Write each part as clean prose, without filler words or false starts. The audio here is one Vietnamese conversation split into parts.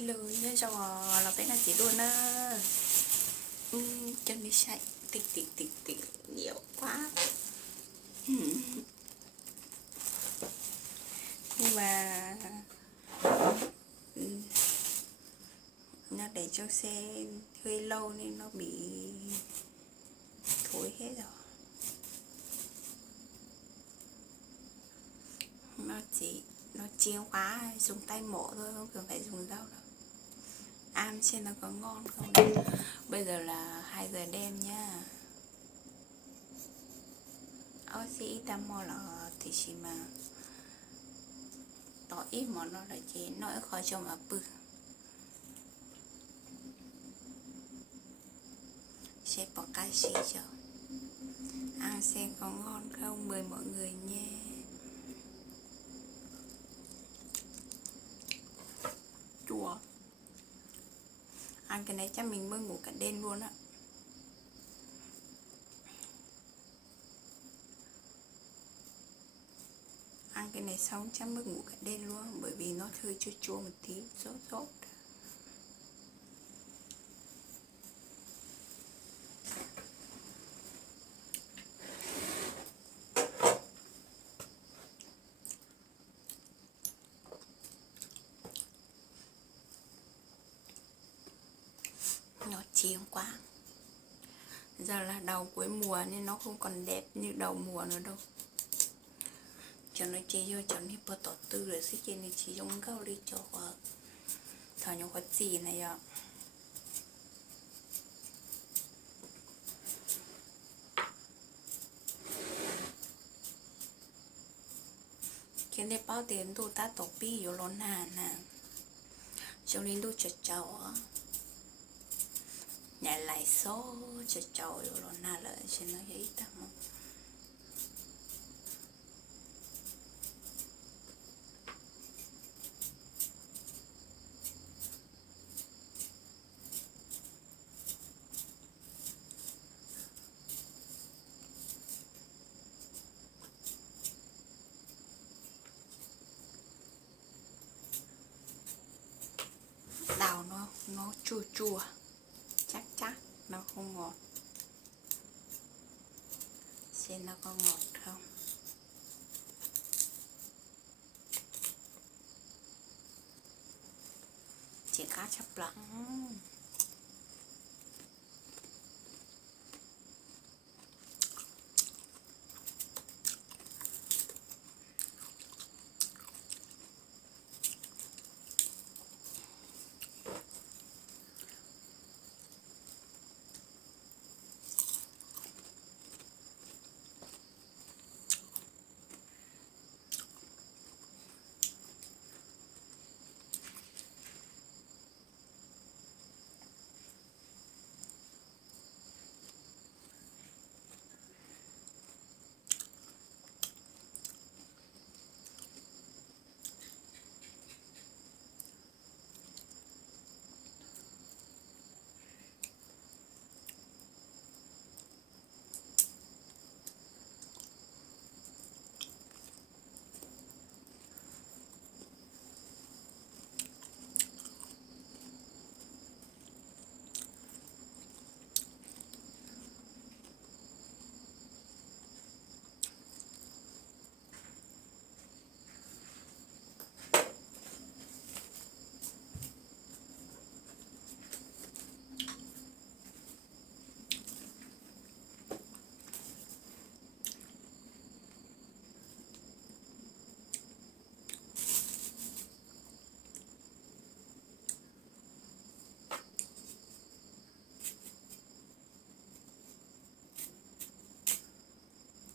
Hello nhá, cho là bé là chỉ luôn á. Chân đi chạy tịch nhiều quá. Nhưng mà nó để cho xe hơi lâu nên nó bị thối hết rồi. Nó chiên quá, dùng tay mổ thôi, không cần phải dùng dao đâu. Ăn xem nó có ngon không. Bây giờ là 2 giờ đêm nhá. Oxy tamo là thì chỉ mà tỏ ít mà nó là chỉ nói khỏi trong ập bự. Sẽ bỏ cái gì cho ăn xem có ngon không, mời mọi người nhé. Chua. Ăn cái này chắc mình mới ngủ cả đêm luôn á. Ăn cái này xong chắc mới ngủ cả đêm luôn, bởi vì nó hơi chua chua một tí, rốt. Nó chiên quá. Giờ là đầu cuối mùa nên nó không còn đẹp như đầu mùa nữa đâu. Cho nó chế vô cho nó bớt tỏ tư rồi xích trên này chỉ trong gạo đi cho thằng nhóm có gì này ạ. Khiến để bao tiền tu ta tổ bi vô lon nè. Trong đến tu chật chầu á. Nhà lại số chật chầu vô lon nè lợi trên nó ít tầm. Đào nó chua chắc nó không ngọt. Xem nó có ngọt không. Chỉ cá chập lắng.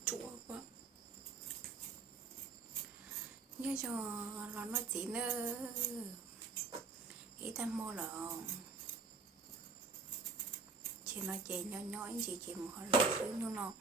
Chua quá. Như cho nó chỉ nữa. Ý ta mua là chỉ nó chè nhỏ gì chỉ một hồi là thứ nó